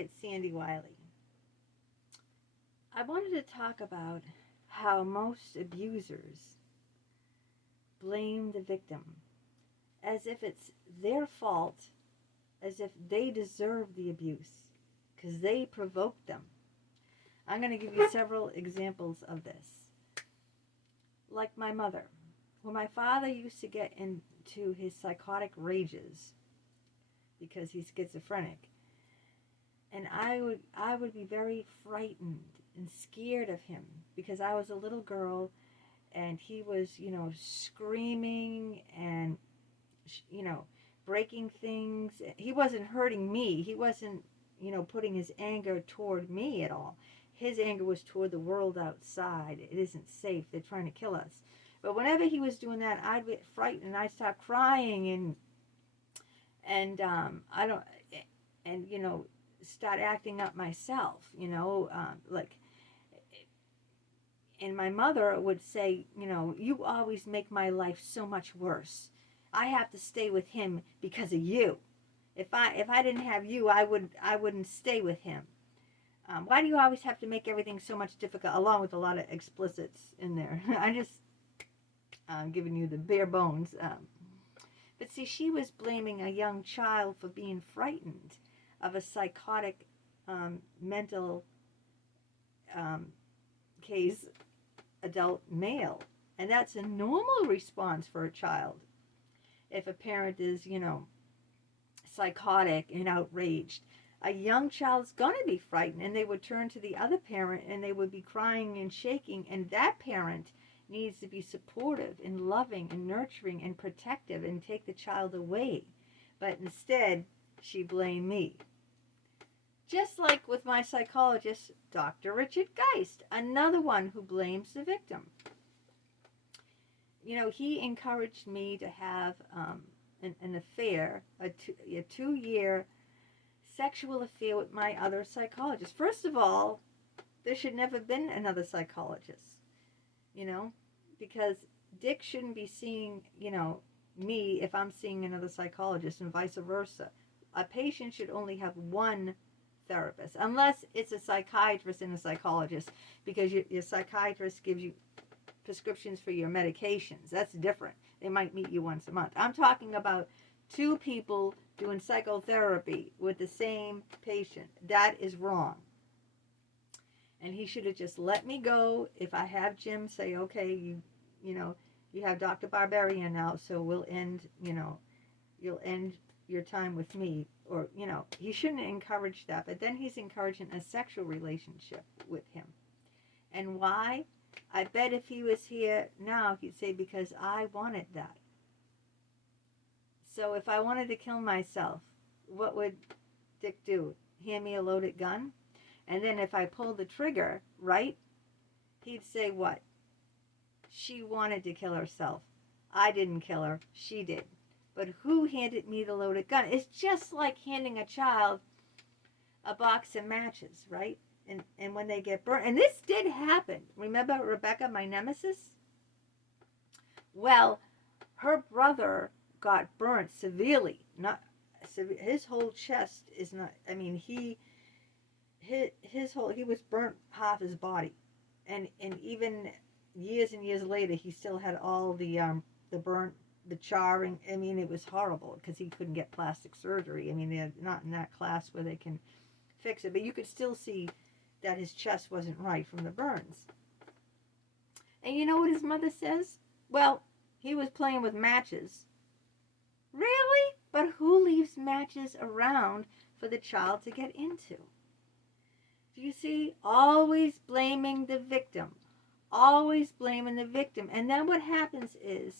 it's Sandy Wyllie. I wanted to talk about how most abusers blame the victim as if it's their fault, as if they deserve the abuse because they provoked them. I'm going to give you several examples of this. Like my mother. When my father used to get into his psychotic rages because he's schizophrenic, and I would be very frightened and scared of him because I was a little girl and he was, screaming and, breaking things. He wasn't hurting me. He wasn't, putting his anger toward me at all. His anger was toward the world outside. It isn't safe. They're trying to kill us. But whenever he was doing that, I'd get frightened and I'd start crying and start acting up myself, and my mother would say, you always make my life so much worse. I have to stay with him because of you. If I didn't have you, I wouldn't stay with him. Why do you always have to make everything so much difficult, along with a lot of explicits in there? I'm giving you the bare bones. But see, she was blaming a young child for being frightened of a psychotic mental case adult male. And that's a normal response for a child. If a parent is, psychotic and outraged, a young child's going to be frightened, and they would turn to the other parent and they would be crying and shaking, and that parent needs to be supportive and loving and nurturing and protective and take the child away. But instead, she blamed me. Just like with my psychologist, Dr. Richard Geist, another one who blames the victim. He encouraged me to have an affair, a 2-year sexual affair with my other psychologist. First of all, there should never have been another psychologist, because Dick shouldn't be seeing, me if I'm seeing another psychologist and vice versa. A patient should only have one therapist, unless it's a psychiatrist and a psychologist, because your psychiatrist gives you prescriptions for your medications. That's different. They might meet you once a month. I'm talking about 2 people doing psychotherapy with the same patient. That is wrong. And he should have just let me go. If I have Jim say, okay, you have Dr. Barbarian now, so we'll end, you'll end your time with me. Or, he shouldn't encourage that. But then he's encouraging a sexual relationship with him. And why? I bet if he was here now, he'd say, because I wanted that. So if I wanted to kill myself, what would Dick do? Hand me a loaded gun? And then if I pulled the trigger, right, he'd say what? She wanted to kill herself. I didn't kill her. She did. But who handed me the loaded gun? It's just like handing a child a box of matches, right? And when they get burnt. And this did happen. Remember Rebecca, my nemesis? Well, her brother got burnt severely. His whole chest is not, he was burnt half his body. And even years and years later, he still had all the burnt, the charring. It was horrible because he couldn't get plastic surgery. They're not in that class where they can fix it. But you could still see that his chest wasn't right from the burns. And you know what his mother says? Well, he was playing with matches. Really? But who leaves matches around for the child to get into? Do you see? Always blaming the victim. Always blaming the victim. And then what happens is,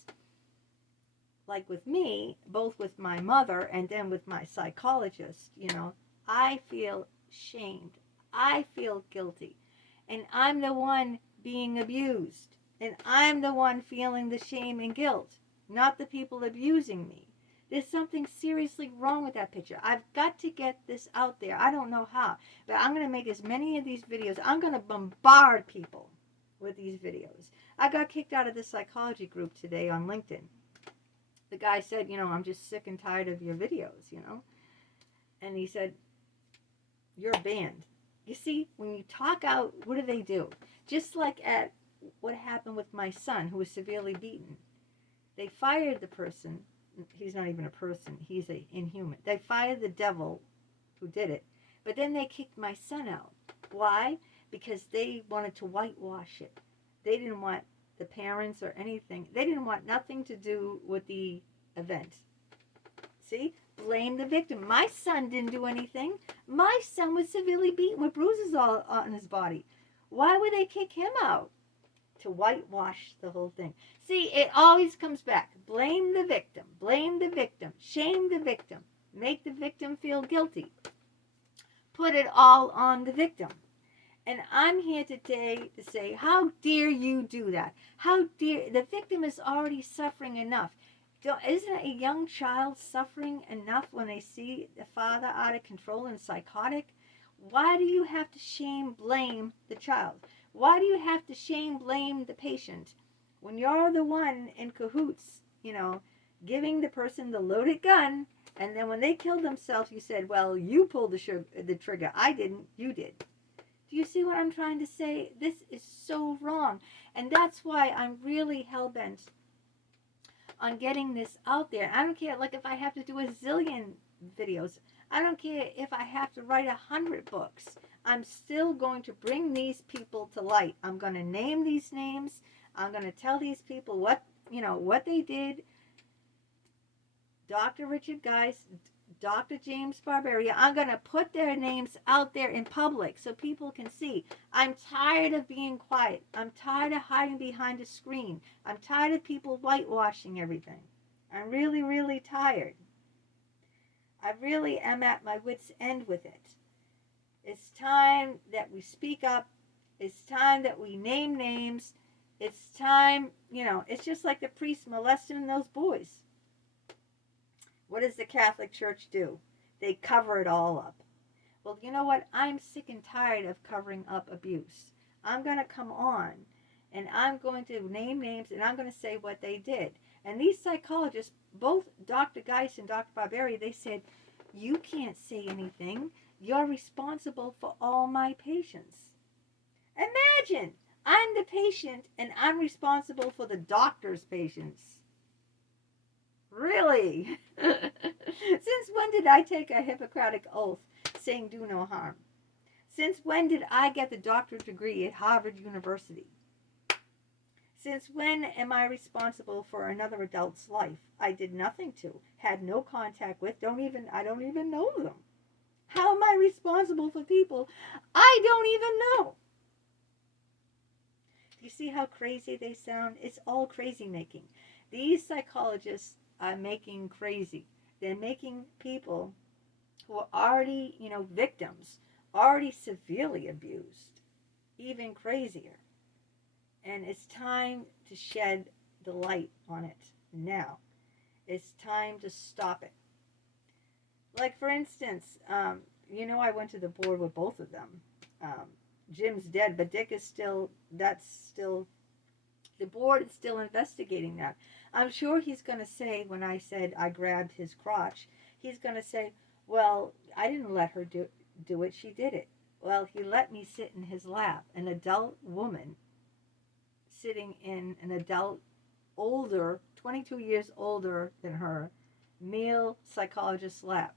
like with me, both with my mother and then with my psychologist, I feel shamed. I feel guilty. And I'm the one being abused. And I'm the one feeling the shame and guilt, not the people abusing me. There's something seriously wrong with that picture. I've got to get this out there. I don't know how, but I'm going to make as many of these videos. I'm going to bombard people with these videos. I got kicked out of the psychology group today on LinkedIn. The guy said, I'm just sick and tired of your videos, And he said, you're banned. You see, when you talk out, what do? Just like at what happened with my son, who was severely beaten. They fired the person. He's not even a person. He's an inhuman. They fired the devil who did it. But then they kicked my son out. Why? Because they wanted to whitewash it. They didn't want the parents or anything. They didn't want nothing to do with the event. See? Blame the victim. My son didn't do anything. My son was severely beaten with bruises all on his body. Why would they kick him out? To whitewash the whole thing. See, it always comes back. Blame the victim. Blame the victim. Shame the victim. Make the victim feel guilty. Put it all on the victim. And I'm here today to say, how dare you do that? How dare... The victim is already suffering enough. Isn't a young child suffering enough when they see the father out of control and psychotic? Why do you have to shame, blame the child? Why do you have to shame, blame the patient when you're the one in cahoots, giving the person the loaded gun, and then when they killed themselves, you said, well, you pulled the trigger. I didn't. You did. Do you see what I'm trying to say? This is so wrong. And that's why I'm really hell-bent on getting this out there. I don't care, like, if I have to do a zillion videos. I don't care if I have to write 100 books. I'm still going to bring these people to light. I'm going to name these names. I'm going to tell these people what they did. Dr. Richard Geist, Dr. 𝗟𝗵𝗸𝗲𝗏. I'm going to put their names out there in public so people can see. I'm tired of being quiet. I'm tired of hiding behind a screen. I'm tired of people whitewashing everything. I'm really, really tired. I really am at my wit's end with it. It's time that we speak up. It's time that we name names. It's time, it's just like the priest molesting those boys. What does the Catholic Church do? They cover it all up. Well, you know what? I'm sick and tired of covering up abuse. I'm going to come on and I'm going to name names and I'm going to say what they did. And these psychologists, both Dr. Geist and Dr. 𝗵𝗸𝗲𝗏, they said, you can't say anything. You're responsible for all my patients. Imagine, I'm the patient and I'm responsible for the doctor's patients. Really? Since when did I take a Hippocratic oath saying do no harm? Since when did I get the doctorate degree at Harvard University? Since when am I responsible for another adult's life I did nothing to, had no contact with, I don't even know them? How am I responsible for people I don't even know? Do you see how crazy they sound? It's all crazy making. These psychologists are making crazy. They're making people who are already, victims, already severely abused, even crazier. And it's time to shed the light on it now. It's time to stop it. Like, for instance, I went to the board with both of them. Jim's dead, but Dick is still, the board is still investigating that. I'm sure he's going to say, when I said I grabbed his crotch, he's going to say, well, I didn't let her do it, she did it. Well, he let me sit in his lap, an adult woman sitting in an adult, older, 22 years older than her, male psychologist's lap.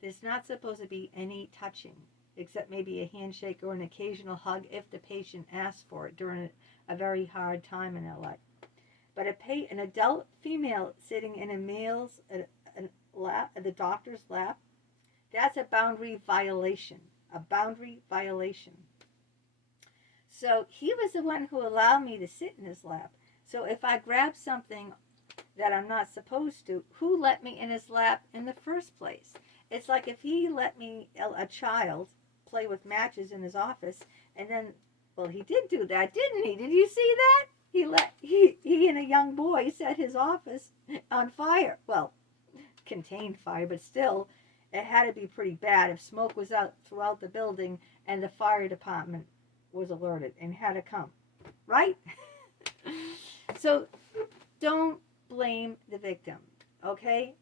There's not supposed to be any touching, except maybe a handshake or an occasional hug if the patient asks for it during a very hard time in their life. But an adult female sitting in a male's lap, the doctor's lap, that's a boundary violation. A boundary violation. So he was the one who allowed me to sit in his lap. So if I grab something that I'm not supposed to, who let me in his lap in the first place? It's like if he let me, a child, play with matches in his office, and then, well, he did do that, didn't he? Did you see that? He and a young boy set his office on fire. Well, contained fire, but still, it had to be pretty bad if smoke was out throughout the building and the fire department was alerted and had to come, right? So don't blame the victim, okay?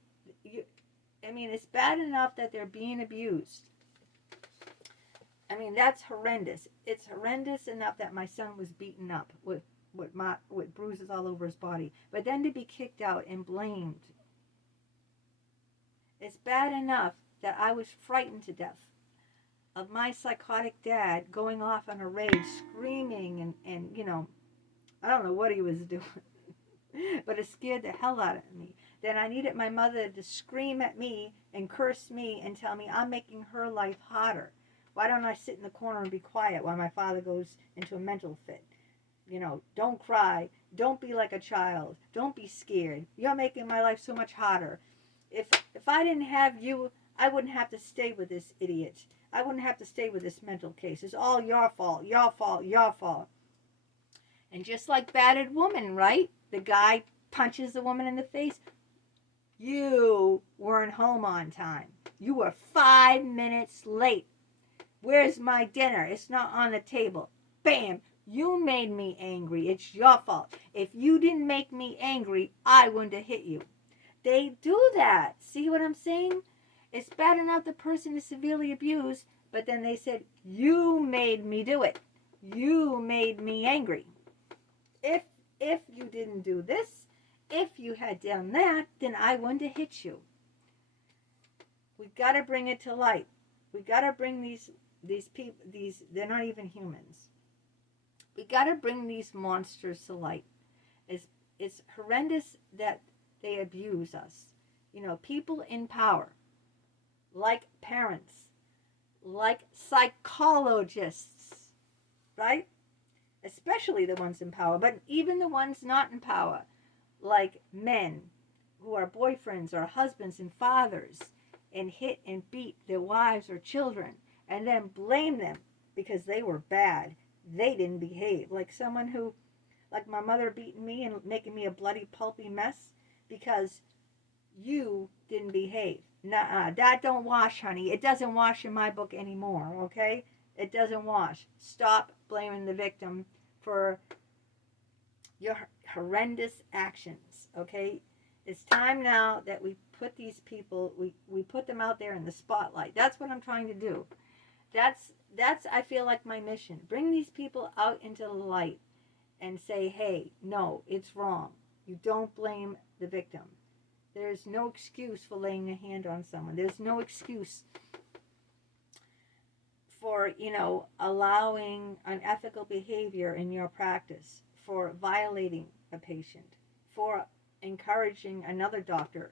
It's bad enough that they're being abused. mean, that's horrendous. It's horrendous enough that my son was beaten up with bruises all over his body. But then to be kicked out and blamed. It's bad enough that I was frightened to death of my psychotic dad going off on a rage, screaming, and you know, I don't know what he was doing, but it scared the hell out of me. Then I needed my mother to scream at me and curse me and tell me I'm making her life harder. Why don't I sit in the corner and be quiet while my father goes into a mental fit? You know, don't cry. Don't be like a child. Don't be scared. You're making my life so much harder. If I didn't have you, I wouldn't have to stay with this idiot. I wouldn't have to stay with this mental case. It's all your fault, your fault, your fault. And just like battered woman, right? The guy punches the woman in the face. You weren't home on time. You were 5 minutes late. Where's my dinner? It's not on the table. Bam! You made me angry. It's your fault. If you didn't make me angry, I wouldn't have hit you. They do that. See what I'm saying? It's bad enough the person is severely abused, but then they said, you made me do it. You made me angry. If you didn't do this, if you had done that, then I wouldn't have hit you. We got to bring it to light. We got to bring these people, they're not even humans. We got to bring these monsters to light. It's horrendous that they abuse us. You know, people in power, like parents, like psychologists, right? Especially the ones in power, but even the ones not in power, like men who are boyfriends or husbands and fathers and hit and beat their wives or children and then blame them because they were bad. They didn't behave. Like someone who, like my mother beating me and making me a bloody pulpy mess because you didn't behave. Nuh-uh. That don't wash, honey. It doesn't wash in my book anymore, okay? It doesn't wash. Stop blaming the victim for your horrendous actions, okay? It's time now that we put these people, we put them out there in the spotlight. That's what I'm trying to do. That's I feel like my mission. Bring these people out into the light and say, hey, no, it's wrong. You don't blame the victim. There's no excuse for laying a hand on someone. There's no excuse for, you know, allowing unethical behavior in your practice, for violating a patient, for encouraging another doctor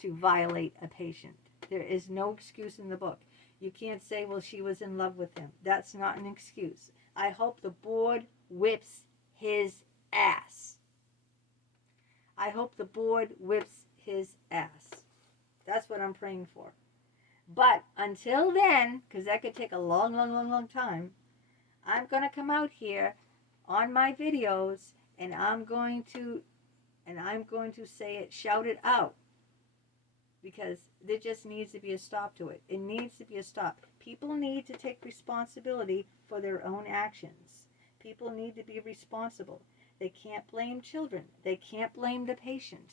to violate a patient. There is no excuse in the book. You can't say, well, she was in love with him. That's not an excuse. I hope the board whips his ass. I hope the board whips his ass. That's what I'm praying for. But until then, because that could take a long time, I'm going to come out here on my videos and I'm going to say it, shout it out. Because there just needs to be a stop to it. It needs to be a stop. People need to take responsibility for their own actions. People need to be responsible. They can't blame children. They can't blame the patient.